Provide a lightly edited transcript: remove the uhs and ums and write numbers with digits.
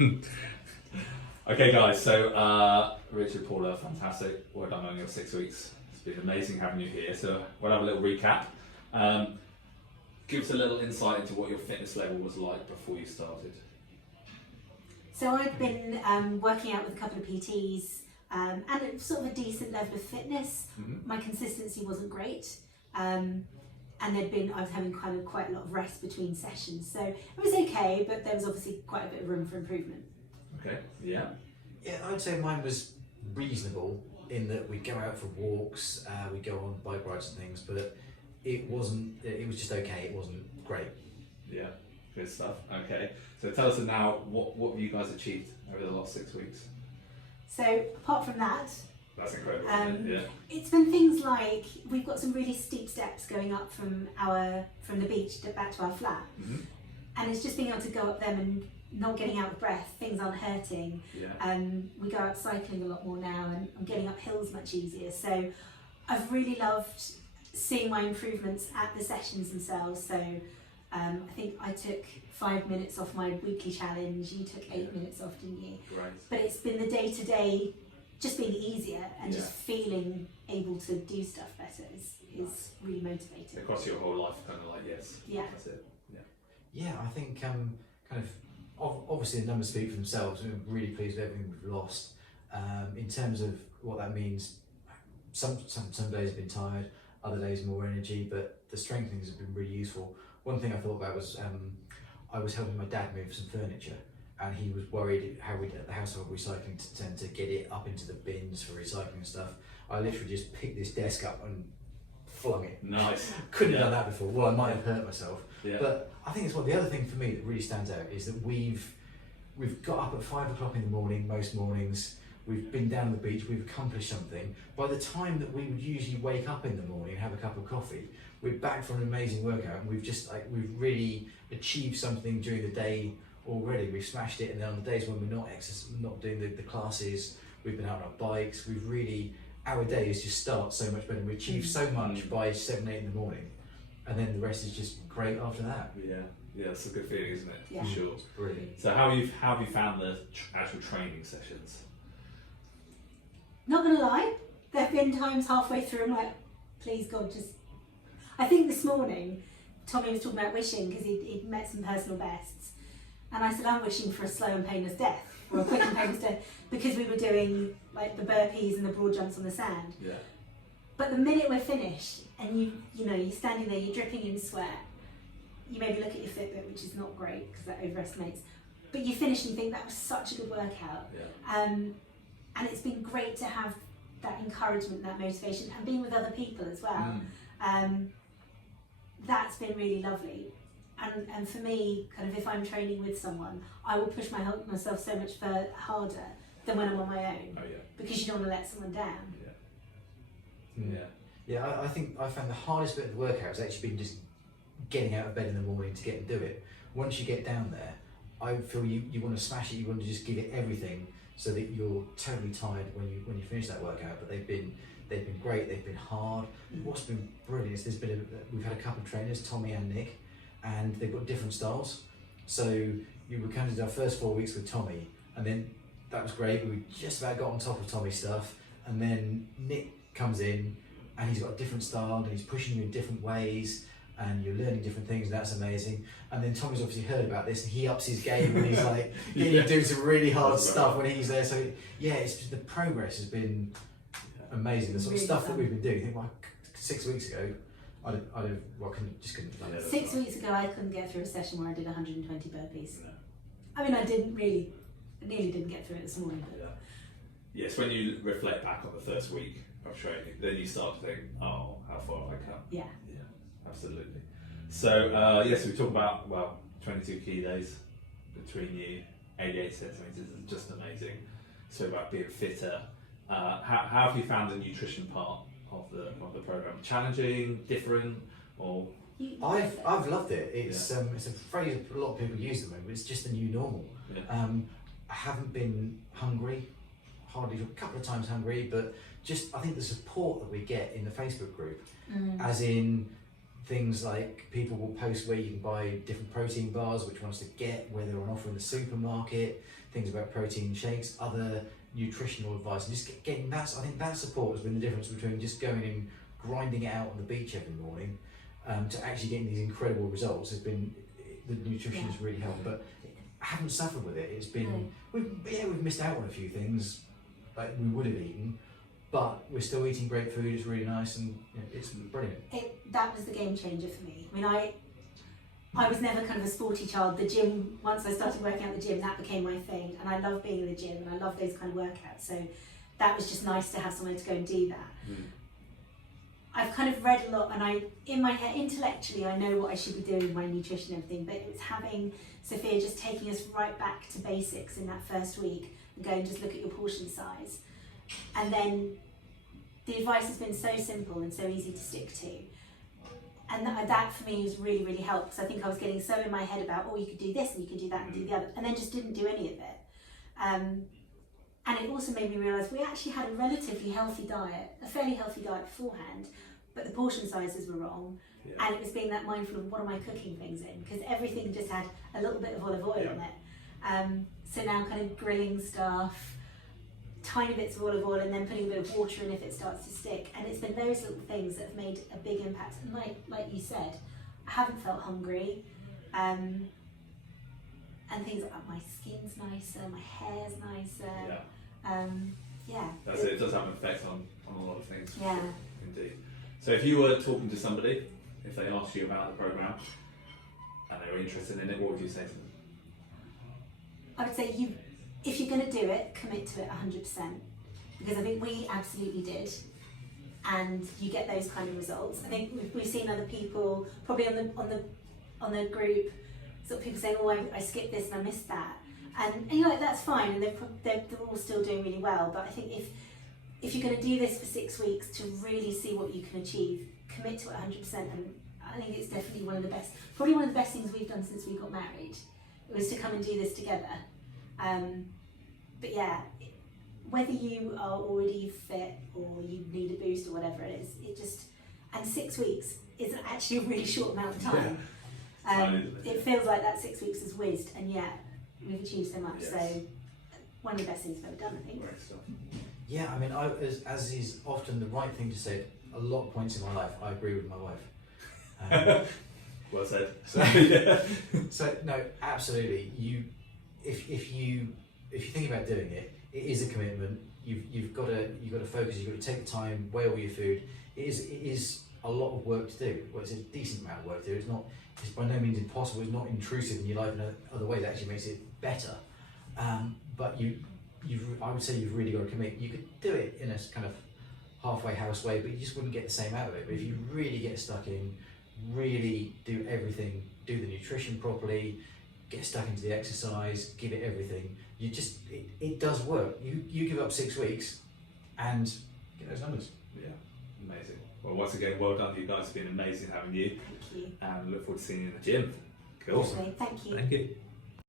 Okay guys, so Richard, Paula, fantastic. Well done on your 6 weeks. It's been amazing having you here. So we'll have a little recap. Give us a little insight into what your fitness level was like before you started. So I'd been working out with a couple of PTs and sort of a decent level of fitness. My consistency wasn't great. And I was having kind of quite a lot of rest between sessions. So it was okay, but there was obviously quite a bit of room for improvement. Okay, yeah. Yeah, I would say mine was reasonable in that we'd go out for walks, we'd go on bike rides and things, but it was just okay, it wasn't great. Yeah, good stuff. Okay, so tell us now, what have you guys achieved over the last 6 weeks? So apart from that, That's incredible, isn't it? Yeah. it's been things like we've got some really steep steps going up from the beach back to our flat, and it's just being able to go up them and not getting out of breath, things aren't hurting. Yeah. We go out cycling a lot more now, and I'm getting up hills much easier. So I've really loved seeing my improvements at the sessions themselves. So I think I took 5 minutes off my weekly challenge, you took 8 minutes off, didn't you? Right. But it's been the day-to-day just being easier and just feeling able to do stuff better is really motivating. Across your whole life, kind of like, yes, that's it. Yeah, I think obviously the numbers speak for themselves. We're really pleased with everything we've lost. In terms of what that means, some days have been tired, other days more energy, but the strengthenings have been really useful. One thing I thought about was I was helping my dad move some furniture, and he was worried how we at the household recycling tend to get it up into the bins for recycling and stuff. I literally just picked this desk up and flung it. Nice. Couldn't have done that before. Well, I might have hurt myself. Yeah. But I think it's the other thing for me that really stands out is that we've got up at 5 o'clock in the morning most mornings. We've been down the beach. We've accomplished something. By the time that we would usually wake up in the morning and have a cup of coffee, we're back from an amazing workout, and we've really achieved something during the day already. We've smashed it, and then on the days when we're not doing the classes, we've been out on our bikes. Our days just start so much better. We achieve so much by 7, 8 in the morning, and then the rest is just great after that. Yeah, it's a good feeling, isn't it? Yeah. For sure. It's brilliant. So how have you found the actual training sessions? Not gonna lie, there have been times halfway through I'm like, please God, just... I think this morning, Tommy was talking about wishing because he'd met some personal bests, and I said I'm wishing for a slow and painless death, or a quick and painless death, because we were doing like the burpees and the broad jumps on the sand. Yeah. But the minute we're finished, and you're standing there, you're dripping in sweat, you maybe look at your Fitbit, which is not great because that overestimates, but you finish and you think that was such a good workout. Yeah. And it's been great to have that encouragement, that motivation, and being with other people as well. That's been really lovely. And for me, kind of if I'm training with someone, I will push myself so much harder than when I'm on my own. Oh yeah. Because you don't want to let someone down. Yeah, I think I found the hardest bit of the workout has actually been just getting out of bed in the morning to get and do it. Once you get down there, I feel you want to smash it, you want to just give it everything so that you're totally tired when you finish that workout. But they've been great, they've been hard. What's been brilliant is we've had a couple of trainers, Tommy and Nick, and they've got different styles. So we kind of did our first 4 weeks with Tommy, and then that was great. We just about got on top of Tommy's stuff, and then Nick comes in and he's got a different style and he's pushing you in different ways and you're learning different things, and that's amazing. And then Tommy's obviously heard about this and he ups his game and he's like doing some really hard stuff when he's there. So yeah, the progress has been amazing. The sort of stuff that we've been doing. I think like 6 weeks ago, I couldn't have done it. 6 weeks ago, I couldn't get through a session where I did 120 burpees. No. I mean, I nearly didn't get through it this morning. But Yes, when you reflect back on the first week of training, then you start to think, oh, how far have I come? Yeah. Yeah, absolutely. So, yes, we talk about, 22 key days between you, 88 centimetres, is just amazing. So about being fitter. How have you found the nutrition part of the program? Challenging, different, or? I've loved it. It's a phrase a lot of people use at the moment. It's just the new normal. Yeah. I haven't been hungry, hardly a couple of times hungry, but just I think the support that we get in the Facebook group, as in things like people will post where you can buy different protein bars, which ones to get, where they're on offer in the supermarket, things about protein shakes, other nutritional advice, and just getting that. I think that support has been the difference between just going and grinding it out on the beach every morning to actually getting these incredible results. Has been the nutrition has really helped, but I haven't suffered with it. It's been we've missed out on a few things like we would have eaten, but we're still eating great food. It's really nice and it's brilliant. That was the game changer for me. I mean, I was never kind of a sporty child. The gym, once I started working out the gym, that became my thing, and I love being in the gym and I love those kind of workouts. So that was just nice to have somewhere to go and do that. I've kind of read a lot, and in my head, intellectually, I know what I should be doing with my nutrition and everything, but it was having Sophia just taking us right back to basics in that first week and go and just look at your portion size. And then the advice has been so simple and so easy to stick to. And that for me was really, really helped, because I think I was getting so in my head about, oh, you could do this and you could do that and do the other, and then just didn't do any of it. And it also made me realise we actually had a relatively healthy diet, a fairly healthy diet beforehand, but the portion sizes were wrong. And it was being that mindful of what am I cooking things in, because everything just had a little bit of olive oil in it. So now kind of grilling stuff, tiny bits of olive oil, and then putting a bit of water in if it starts to stick. And it's been those little things that have made a big impact. And like you said, I haven't felt hungry. And things like my skin's nicer, my hair's nicer. That's it. It does have an effect on a lot of things. Yeah. Indeed. So if you were talking to somebody, if they asked you about the programme and they were interested in it, what would you say to them? I would say if you're going to do it, commit to it 100%, because I think we absolutely did, and you get those kind of results. I think we've seen other people probably on the group, sort of people saying, oh, I skipped this and I missed that, and you're like, that's fine, and they're all still doing really well. But I think if you're going to do this for 6 weeks to really see what you can achieve, commit to it 100%. And I think it's definitely probably one of the best things we've done since we got married, was to come and do this together. But yeah, whether you are already fit or you need a boost or whatever it is, and 6 weeks is actually a really short amount of time. It feels like that 6 weeks has whizzed, and yet we've achieved so much. Yes. So one of the best things I've ever done, I think. Great stuff. Yeah, I mean, as is often the right thing to say, a lot of points in my life, I agree with my wife. Well said. So no, absolutely. If you think about doing it, it is a commitment. You've got to focus. You've got to take the time, weigh all your food. It is a lot of work to do. Well, it's a decent amount of work to do. It's by no means impossible. It's not intrusive in your life in other ways. It actually makes it better. But I would say you've really got to commit. You could do it in a kind of halfway house way, but you just wouldn't get the same out of it. But if you really get stuck in, really do everything, do the nutrition properly, get stuck into the exercise, give it everything, it does work. You give up 6 weeks and get those numbers. Yeah, amazing. Well, once again, well done. You guys have been amazing having you. Thank you. And look forward to seeing you in the gym. Cool. Thank you. Thank you.